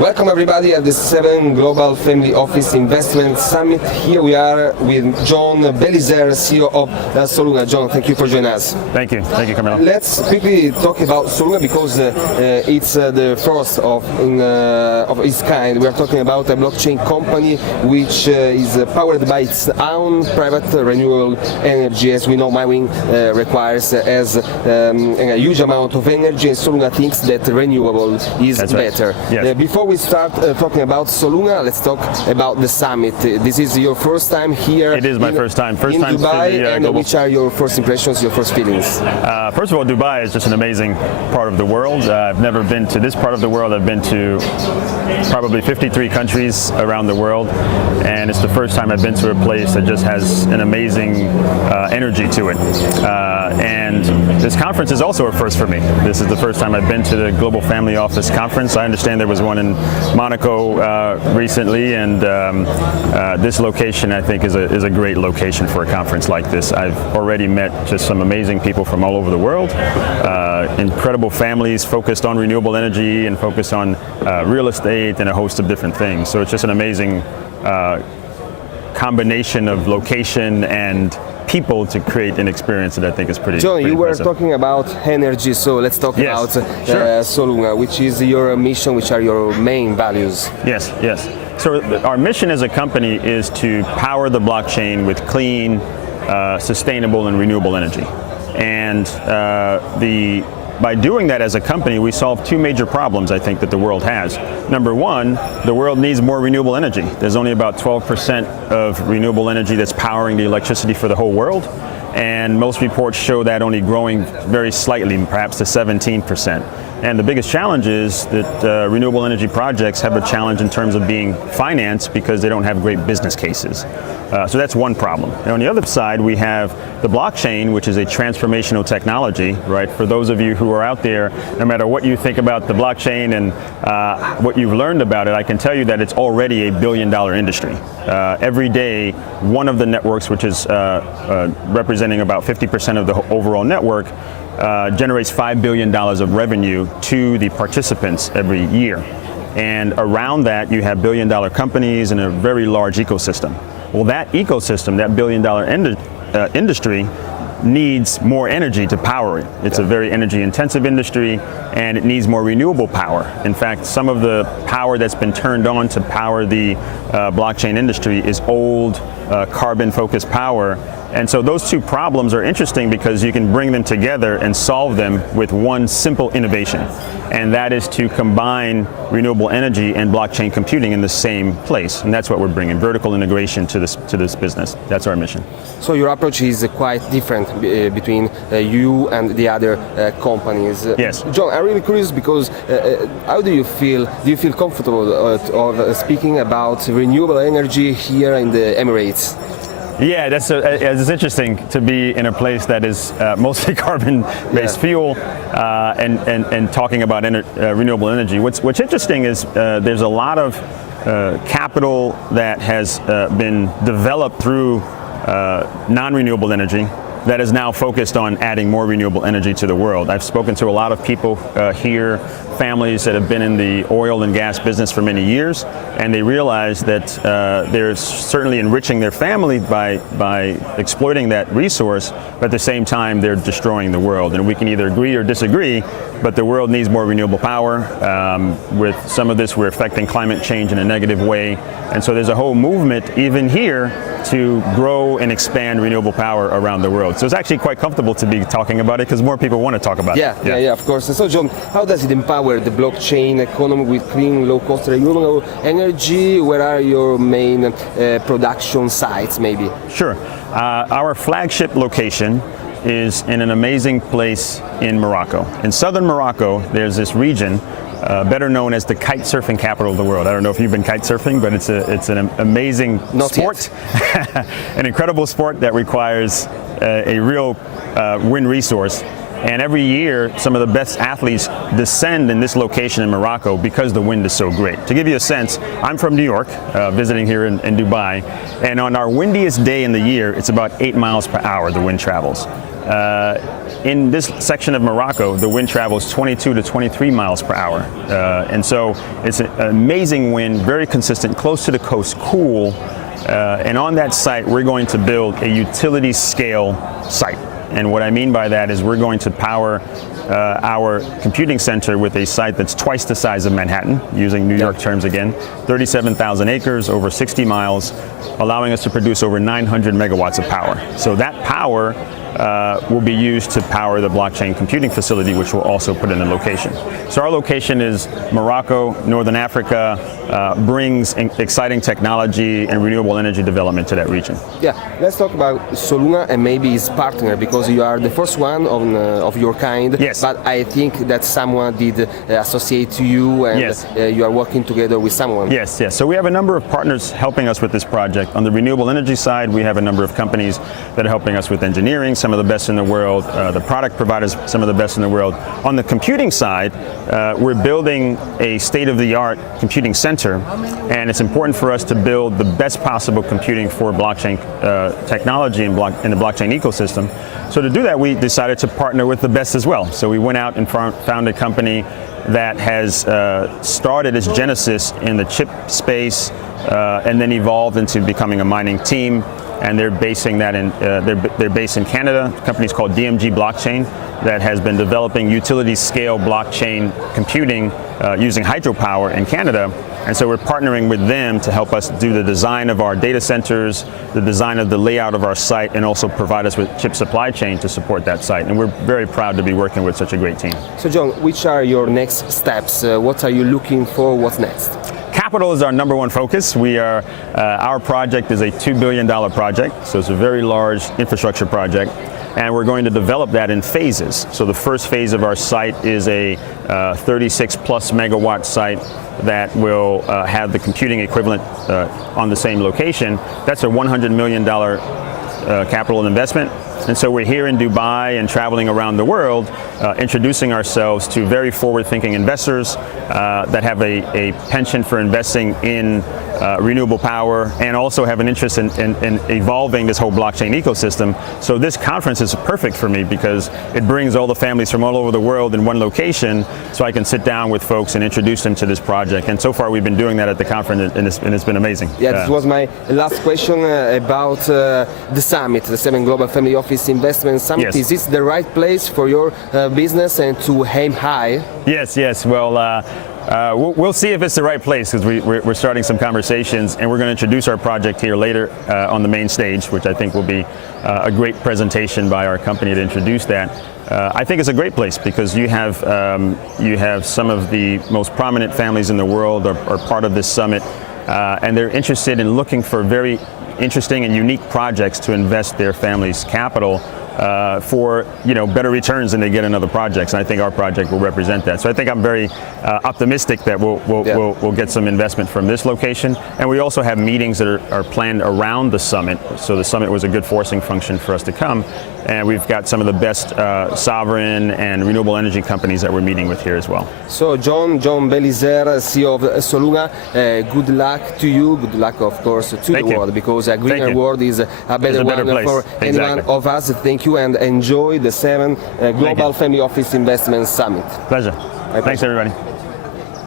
Welcome everybody at the 7 Global Family Office Investment Summit. Here we are with John Belizaire, CEO of Soluna. John, thank you for joining us. Thank you, Carmelo. Let's quickly talk about Soluna because it's the first of its kind. We are talking about a blockchain company which is powered by its own private renewable energy. As we know, mining requires a huge amount of energy, and Soluna thinks that renewable is That's better. Right. Yes. Before we start talking about Soluna, let's talk about the summit. This is your first time here. It is my first time. First in time Dubai, to the, and which are your first impressions, your first feelings? First of all, Dubai is just an amazing part of the world. I've never been to this part of the world. I've been to probably 53 countries around the world, and it's the first time I've been to a place that just has an amazing energy to it. And this conference is also a first for me. This is the first time I've been to the Global Family Office Conference. I understand there was one in Monaco recently, and this location I think is a great location for a conference like this. I've already met just some amazing people from all over the world, incredible families focused on renewable energy and focused on real estate and a host of different things. So it's just an amazing combination of location and people to create an experience that I think is pretty John, you were impressive. talking about energy, so let's talk about Soluna, which is your mission, which are your main values. Yes. So our mission as a company is to power the blockchain with clean, sustainable, and renewable energy. And by doing that as a company, we solve two major problems I think that the world has. Number one, the world needs more renewable energy. There's only about 12% of renewable energy that's powering the electricity for the whole world. And most reports show that only growing very slightly, perhaps to 17%. And the biggest challenge is that renewable energy projects have a challenge in terms of being financed because they don't have great business cases. So that's one problem. And on the other side, we have the blockchain, which is a transformational technology, right? For those of you who are out there, no matter what you think about the blockchain and what you've learned about it, I can tell you that it's already a billion-dollar industry. Every day, one of the networks, which is representing about 50% of the overall network, generates $5 billion of revenue to the participants every year. And around that, you have billion-dollar companies and a very large ecosystem. Well, that ecosystem, that billion-dollar industry, needs more energy to power it. It's a very energy-intensive industry, and it needs more renewable power. In fact, some of the power that's been turned on to power the blockchain industry is old, carbon-focused power. And so those two problems are interesting because you can bring them together and solve them with one simple innovation. And that is to combine renewable energy and blockchain computing in the same place. And that's what we're bringing, vertical integration to this business. That's our mission. So your approach is quite different between you and the other companies. Yes. John, I'm really curious because how do you feel? Do you feel comfortable of speaking about renewable energy here in the Emirates? Yeah, it's interesting to be in a place that is mostly carbon-based fuel and talking about renewable energy. What's interesting is there's a lot of capital that has been developed through non-renewable energy that is now focused on adding more renewable energy to the world. I've spoken to a lot of people here, families that have been in the oil and gas business for many years, and they realize that they're certainly enriching their family by exploiting that resource, but at the same time they're destroying the world. And we can either agree or disagree, but the world needs more renewable power. With some of this, we're affecting climate change in a negative way. And so there's a whole movement, even here, to grow and expand renewable power around the world. So it's actually quite comfortable to be talking about it because more people want to talk about it. Yeah, of course. So John, how does it empower the blockchain economy with clean, low-cost renewable energy? Where are your main production sites, maybe? Sure. Our flagship location is in an amazing place in Morocco. In southern Morocco, there's this region better known as the kite surfing capital of the world. I don't know if you've been kite surfing, but it's an amazing sport, an incredible sport that requires a real wind resource. And every year, some of the best athletes descend in this location in Morocco because the wind is so great. To give you a sense, I'm from New York, visiting here in Dubai, and on our windiest day in the year, it's about 8 miles per hour the wind travels. In this section of Morocco, the wind travels 22 to 23 miles per hour. And so it's an amazing wind, very consistent, close to the coast, cool. And on that site, we're going to build a utility scale site. And what I mean by that is we're going to power our computing center with a site that's twice the size of Manhattan, using New York terms again, 37,000 acres, over 60 miles, allowing us to produce over 900 megawatts of power. So that power will be used to power the blockchain computing facility, which we'll also put in the location. So our location is Morocco, Northern Africa, brings exciting technology and renewable energy development to that region. Yeah, let's talk about Soluna and maybe its partner, because you are the first one of your kind. Yes. But I think that someone did associate to you, and yes. You are working together with someone. Yes, yes. So we have a number of partners helping us with this project. On the renewable energy side, we have a number of companies that are helping us with engineering, some of the best in the world, the product providers, some of the best in the world. On the computing side, we're building a state-of-the-art computing center, and it's important for us to build the best possible computing for blockchain technology in the blockchain ecosystem. So to do that, we decided to partner with the best as well. So we went out and found a company that has started its genesis in the chip space and then evolved into becoming a mining team. And they're basing that in they're based in Canada. The company's called DMG Blockchain, that has been developing utility scale blockchain computing using hydropower in Canada. And so we're partnering with them to help us do the design of our data centers, the design of the layout of our site, and also provide us with chip supply chain to support that site. And we're very proud to be working with such a great team. So John, which are your next steps? What are you looking for? What's next? Capital is our number one focus. Our project is a $2 billion project, so it's a very large infrastructure project, and we're going to develop that in phases. So the first phase of our site is a 36 plus megawatt site that will have the computing equivalent on the same location. That's a $100 million capital investment. And so we're here in Dubai and traveling around the world, introducing ourselves to very forward-thinking investors that have a penchant for investing in renewable power, and also have an interest in evolving this whole blockchain ecosystem. So this conference is perfect for me because it brings all the families from all over the world in one location, so I can sit down with folks and introduce them to this project. And so far we've been doing that at the conference, and it's been amazing. Yeah, this was my last question about the summit, the 7 Global Family Office Investment Summit. Yes. Is this the right place for your business and to aim high? Yes, yes. Well, we'll see if it's the right place, because we're starting some conversations, and we're going to introduce our project here later on the main stage, which I think will be a great presentation by our company to introduce that. I think it's a great place because you have some of the most prominent families in the world are part of this summit, and they're interested in looking for very interesting and unique projects to invest their family's capital for better returns than they get in other projects, and I think our project will represent that. So I think I'm very optimistic that we'll get some investment from this location, and we also have meetings that are planned around the summit. So the summit was a good forcing function for us to come, and we've got some of the best sovereign and renewable energy companies that we're meeting with here as well. So John Belizaire, CEO of Soluna, good luck to you. Good luck, of course, to the world, because a greener world is a better one for anyone of us. Thank you, and enjoy the 7 Global Family Office Investment Summit. Pleasure. Thanks, everybody.